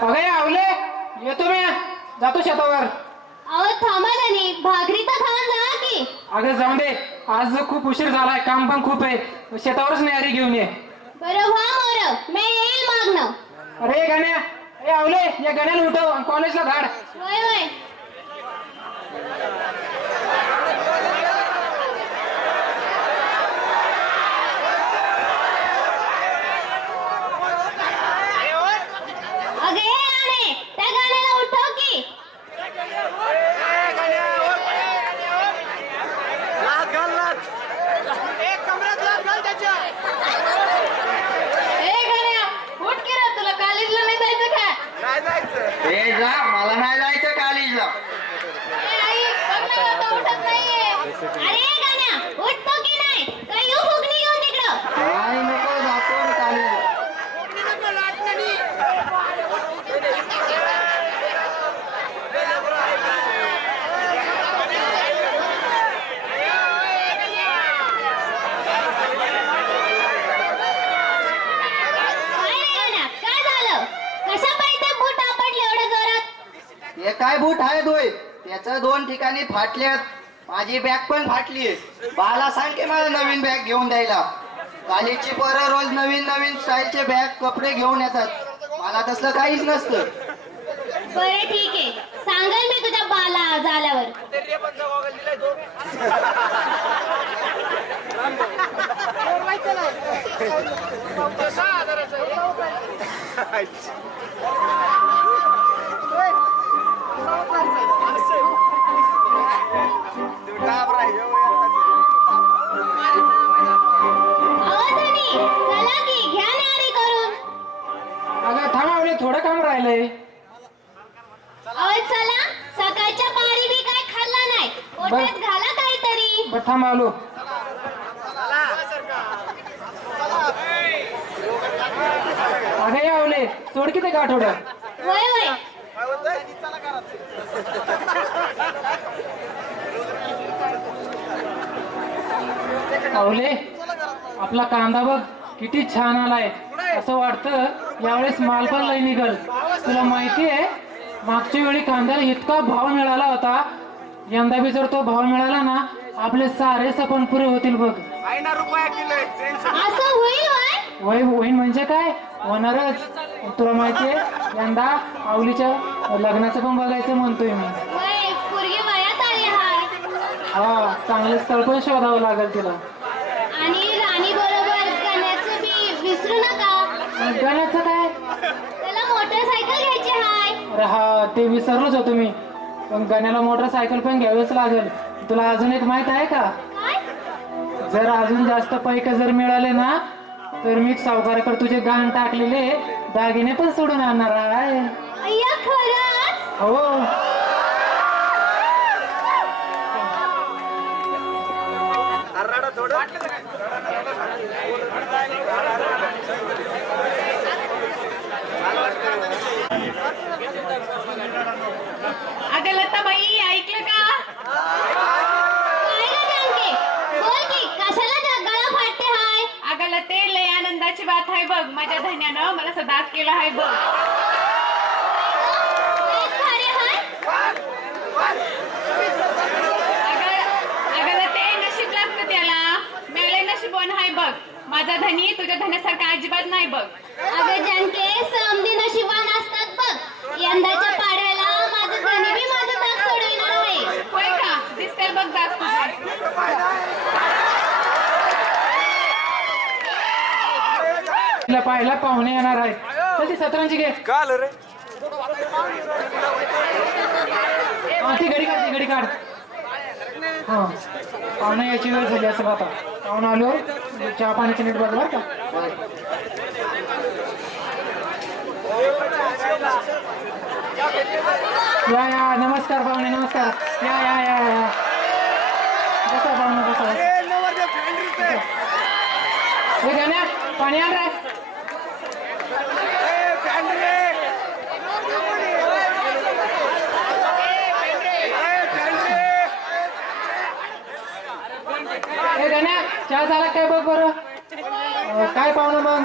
अगं आवले येतो मी जातो शेतावर. अहो थांबा नाही भाकरी तर खाऊन जा की. अगं जाऊन दे आज खूप उशीर झालाय काम पण खूप आहे शेतावरच न्यारी घेऊन ये. बरं व्हा मोर मी येईल मागणं. अरे गाण्या ए आवले या गाण्याला उठव कॉलेजला धाड. होय होय. अगे आणे त्या गाण्याला उठव की. ए जा मला नाही जायचं कॉलेजला. अरे गाण्या उठतो की नाही काय येऊ फुगणी घेऊन तिकडं. काय नको जातो कॉलेजला. हे काय बूट आहेत होय त्याचं 2 ठिकाणी फाटल्यात. माझी बॅग पण फाटली. बाला सांग की मला नवीन बॅग घेऊन द्यायला. कॉलेजची पोरं रोज नवीन नवीन स्टाईलचे बॅग कपडे घेऊन येतात. मला तसलं काहीच नसतं. बरं ठीक आहे सांगेल मी तुझ्या बाला झाल्यावर. थोडं काम राहिलंय. चला सकाळच्या पारी बी काय खाल्ला नाही पोटात घाला काहीतरी. बरं थांब आलो. अगं आवले सोड किती का आठवड्या. होय होय. आवले आपला कांदा बघ किती छान आलाय. असं वाटतं यावेळेस माल पण लय निघल. तुला माहिती आहे मागच्या वेळी कांद्याला इतका भाव मिळाला होता. यंदा बी जर तो भाव मिळाला ना आपले सारे सपन पुरे होतील बघ. असं होईल होय होईल म्हणजे काय होणारच. तुला माहितीये यंदा आवलीच्या लग्नाचं पण बघायचं म्हणतोय मी. पोरगी वयात आली हाय. हा चांगलं स्थळ पण शोधावं लागेल तिला. आणि राणी बरोबर गाण्याचं बी विसरू नका. गाण्याचं काय त्याला मोटरसायकल घ्यायची हाय. अरे हा ते विसरलोच होतो मी. पण गाण्याला मोटरसायकल पण घ्यावीच लागेल. तुला अजून एक माहित आहे का जर अजून जास्त पैके जर मिळाले ना तर मी सावकाराकडे तुझे गाण टाकलेले दागिने पण सोडून आणणार आहे. अय्या खरंच. हो अगं लताबाई ऐकलं का. बोल की कशाला गळा फाटते हाय. अगं लते लय आनंदाची बात आहे बघ. माझ्या धन्यानं मला सदाक केला आहे बघ. अगं लते नशीब लागतं त्याला. मेले नशीबवान आहे बघ. माझा धनी तुझ्या धन्यासारखा अजिबात नाही बघ. अगं जानके समधी नशिबान असतात बघ. यंदाच्या पाडव्याला माझं धनी बी माझं दाग सोडविणार आहे. होय का दिसते बघ दात तिला पाहायला पाहुणे येणार आहेत. तशी सतरंजी घे. काल रे ती घडी काढ. हा पाहुणे याची वेळ झाली असेल आता. पाहुणे आलो चहा पाण्याची नीट बघ बरं का. या या नमस्कार पाहुणे नमस्कार. या या या या बसा पाहुणे बसा. हे गाण्या पाणी आण रे. ए गण्या, चहा झाला काय बघ बरं. काय पाहुणं मग,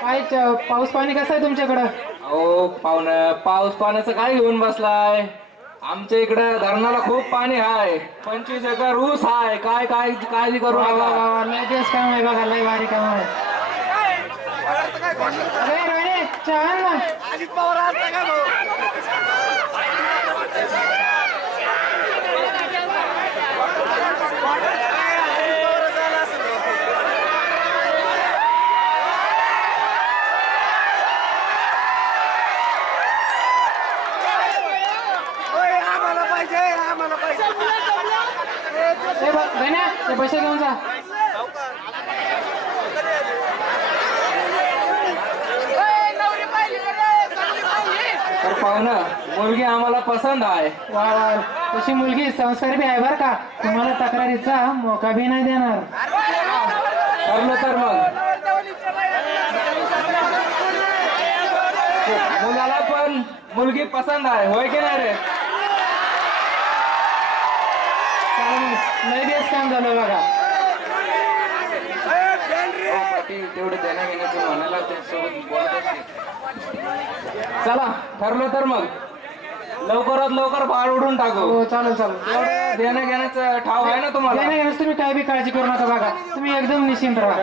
काय पाऊस पाणी कसं आहे तुमच्याकडं? अहो पाहुणं, पाऊस पाण्याचं काय घेऊन बसलाय? आमच्या इकडे धरणाला खूप पाणी आहे, 25 एकर ऊस आहे. काय काय काळजी करू वा वा नका. वा, लय दिवस काम आहे बघा, लय भारी काम आहे. अरे राणे, चहा आण ना. ए बघ गण्या, ते पैसे घेऊन जा. तर पाहुणं, मुलगी आम्हाला पसंत आहे. वा वा, तशी मुलगी संस्कारी बी आहे बरं का, तुम्हाला तक्रारीचा मोका बी नाही देणार. ठरलं तर मग मुलाला पण मुलगी पसंत आहे, होय की नाही रे? चालेल, लय दिवस काम झालं बघा. तेवढे देण्या घेण्याचं म्हणाला त्यासोबत बोलत असते. चला ठरलं तर मग लवकरात लवकर बाळ उडून टाकू. हो चालेल चालेल. एवढं देण्या घेण्याचं ठाव आहे ना तुम्हाला? नाही नाही, तुम्ही काय बी काळजी करू नका बघा, तुम्ही एकदम निश्चिंत राहा.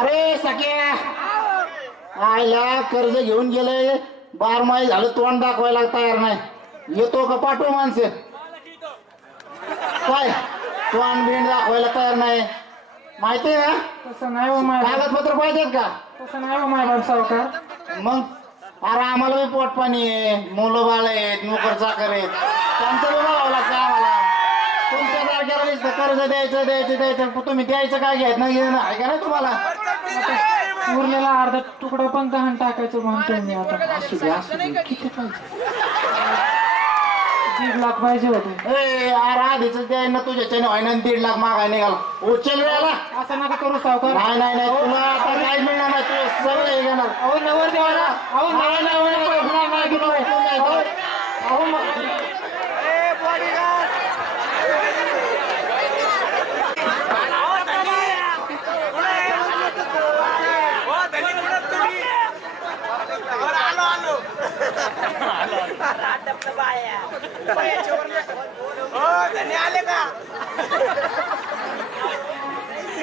अरे सख्या, आयला कर्ज घेऊन गेले, 12 महिने झालं तोंड दाखवायला तयार नाही. येतो का पाठवू माणसं? काय तोंड बिंड दाखवायला तयार नाही, माहिती आहे ना? तसं नाही हो माय, कागदपत्र पाहिजेत का? तसं नाही हो माय सावकार. मग अरे आम्हाला बी पोट पाणी आहे, मुलं बाळ आहेत, नोकर चाकर आहेत, त्यांचं बी बघावं लागतं आम्हाला. तुमच्या सारख्याला नुसतं कर्ज द्यायचं, तुम्ही द्यायचं काय घ्यायचं नाही घेणं आहे का नाही तुम्हाला? उरलेला अर्धा तुकडा पण गहाण टाकायचं म्हणतोय मी आता. असू दे, किती पाहिजे? 1.5 लाख पाहिजे होते. ए अरे आधीच द्याय ना तुझ्याच्याने व्हायना, 1.5 लाख मागाय निघाला. उचल रे याला. असं नका करू सावकार. नाही नाही नाही, तुला आता काय मिळणार नाही, तू सगळं हे घेणार. अहो नवर देवाला, अहो नाही, नाही, नाही, नाही, नाही, नाही, तुला उचलून द्यायचं. अहो मग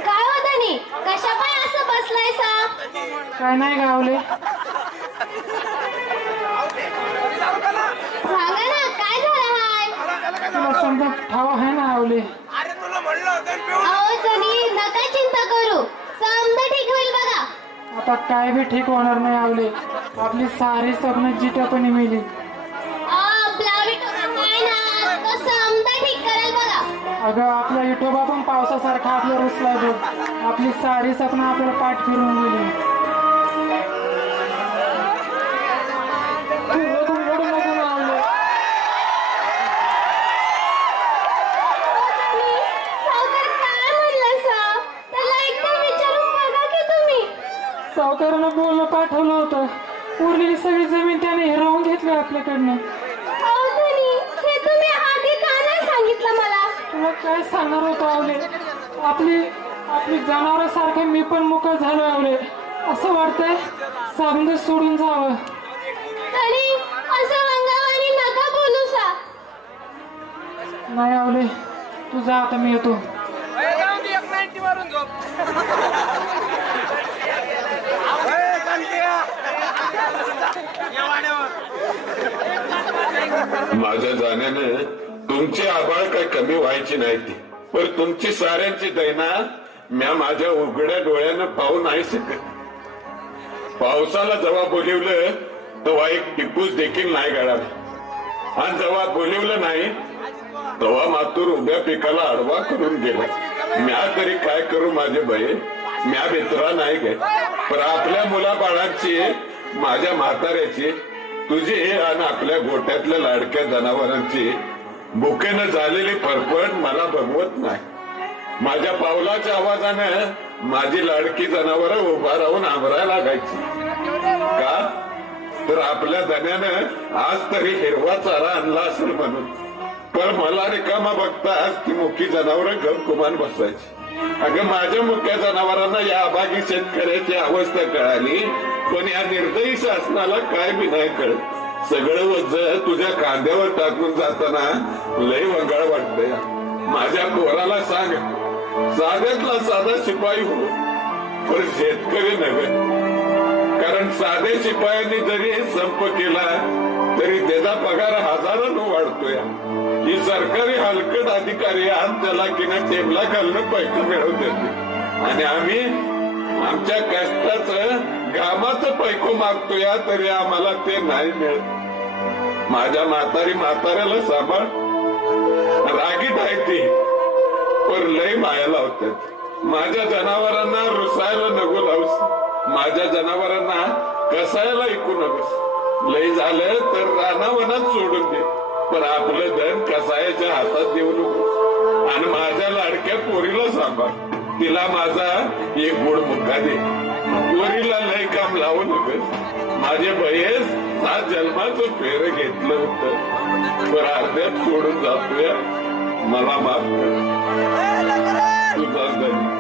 काय होत नाही, कशा पाय असं बसलायसा? काय नाही गावले. सांगा ना काय झालं हाय? तुला समजा ठाव आहे ना आवले. अहो धनी, नका चिंता करू, समजा ठीक होईल बघा. आता काय बी ठीक होणार नाही आवले, आपली सारी स्वप्न जिटापणी मिली. आपला विठोबा काय ना, तो समजा ठीक करेल बघा. अगं आपला विठोबा पण पावसासारखा आपलं रुसलाय बघ, आपली सारी स्वप्न आपल्याला पाठ फिरून गेली. तू रडू नको ना आवले. सावकार काय म्हणलासा? त्याला एकदा विचारून बघा की तुम्ही. सावकारानं बोलणं पाठवलं होतं, उरलेली सगळी जमीन त्याने हिरावून घेतली आपल्याकडनं. अहो धनी, हे तुम्ही आधी का नाही सांगितलं मला? तुला काय सांगणार होतो आवले, आपली आपली जनावरासारखे मी पण मोकळ झालो आवले. असं वाटतंय साबंद सोडून जावं. धनी, असं अंगावानी नका बोलू सा. नाही आवले, तू जा आता, मी येतो. माझ्या जाण्यानं तुमची आबाळ काही कमी व्हायची नाही ती, पण तुमची साऱ्यांची दैना म्या माझ्या उघड्या डोळ्यानं पाहू नाही शकत. पावसाला जेव्हा बोलिवलं तेव्हा एक टिपूस देखील नाही गळाला, आणि जेव्हा बोलिवलं नाही तेव्हा मातूर उभ्या पिकाला आडवा करून गेला. म्या तरी काय करू माझे बहीण, म्या मित्रा नाही गे, पण आपल्या मुलाबाळांची, माझ्या म्हाताऱ्याची, तुझी आणि आपल्या गोट्यातल्या लाडक्या जनावरांची भुकेनं झालेली फरफड मला बघवत नाही. माझ्या पावलाच्या आवाजानं माझी लाडकी जनावरं उभा राहून आंबरायला लागायची का? तर आपल्या धन्यानं आज तरी हिरवा चारा आणला असेल म्हणून. पण मला रिकामा बघताच ती मुकी जनावरं गपगुमान बसायची. अगं माझ्या मुक्या जनावरांना या अभागी शेतकऱ्याची अवस्था कळाली, पण या निर्दयी शासनाला काय बी नाही कळत. सगळं वज्ज तुझ्या कांद्यावर टाकून जाताना लय वंगाळ वाटतंय. माझ्या पोराला सांग, साध्यातला साधा शिपाई हो, पण शेतकरी नव्हे. कारण साध्या शिपायांनी जरी संप केला तरी त्याचा पगार हजारानं वाढतोय. ही सरकारी हलकट अधिकारी आज त्याला किंवा टेबला घालणं पैसे मिळवतात आणि आम्ही आमच्या कष्टाचं घामाचं पैको मागतोय तरी आम्हाला ते नाही मिळत. माझ्या म्हाताऱ्याला सांभाळ, रागीट आहे ती पण लय माया लावतात. माझ्या जनावरांना रुसायला नको लावूस, माझ्या जनावरांना कसायला ऐकू नकोस. लय झालं तर रानावनात सोडून दे, पण आपलं धन कसायाच्या हातात देऊ नको. आणि माझ्या लाडक्या पोरीला सांभाळ, तिला माझा एक गोड मुक्का दे. पोरीला लय काम लावू नकोस. माझे बयेस 7 जन्माचं फेर घेतलं होतं, पण अर्ध्यात सोडून जातोय. मला माफ कर. तुझा धन.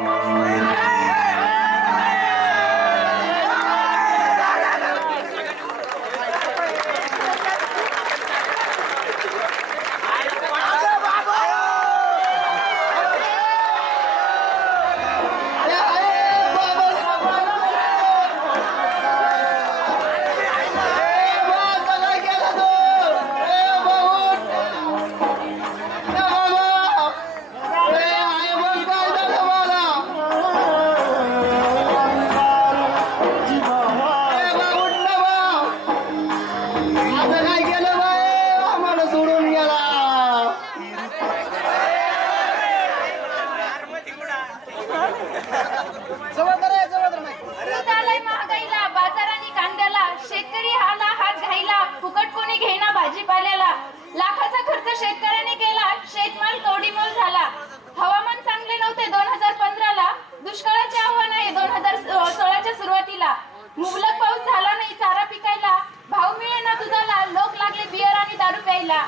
महागाईला बाजाराने कांद्याला, शेतकरी हाला हात घाईला, फुकट कोणी घेईना भाजीपाल्याला. लाखाचा खर्च शेतकऱ्याने केला, शेतमाल कवडीमोल झाला. हवामान चांगले नव्हते 2015ला, दुष्काळाचे आव्हान आहे 2016च्या सुरुवातीला. मुबलक पाऊस झाला नाही चारा पिकायला, भाव मिळेना दुधाला, लोक लागले बियर आणि दारू प्यायला.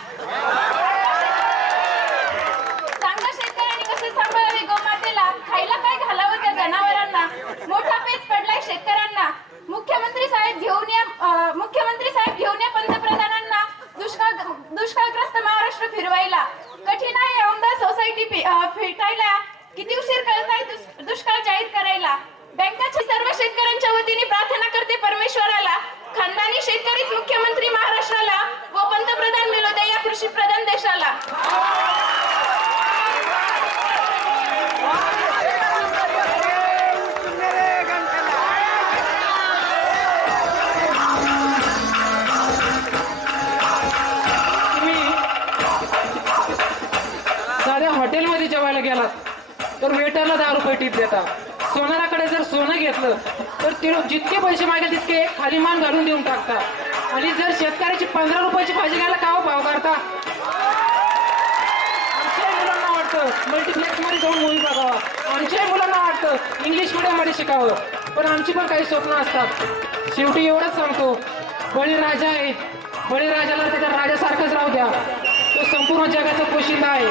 सांगा शेतकऱ्यांनी कसे सांभाळावे गोमातेला, खायला काय घालावं त्या जनावरांना. मोठा पेच पडलाय शेतकऱ्यांना. मुख्यमंत्री साहेब घेऊन या पंतप्रधानांना दुष्काळग्रस्त महाराष्ट्र फिरवायला. कठीण आहे औंधा सोसायटी फेटायला, किती उशीर कळताय दुष्काळ जाहीर करायला. बँकाच्या सर्व शेतकऱ्यांच्या वतीने प्रार्थना करते परमेश्वराला, खानदानी शेतकरीच मुख्यमंत्री महाराष्ट्राला व पंतप्रधान मिळू द्या या कृषी प्रधान देशाला. साध्या हॉटेलमध्ये जेवायला गेलात तर वेटरला 10 रुपये टिप देता. सोनाराकडे जर सोनं घेतलं तर जितके पैसे मागेल तितके खाली मान घालून देऊन टाकता. आणि जर शेतकऱ्याची 15 रुपयाची भाजी घ्यायला का भाव काढता? आमच्या मुलांना वाटतं मल्टिप्लेक्स मध्ये जाऊन मूवी बघावा, आमच्या मुलांना वाटतं इंग्लिश मीडियम मध्ये शिकावं, पण आमची पण काही स्वप्न असतात. शेवटी एवढंच सांगतो, बळीराजा आहे, बळीराजाला त्याच्या राजासारखंच राहू द्या. तो संपूर्ण जगाचा पोशिंदा आहे.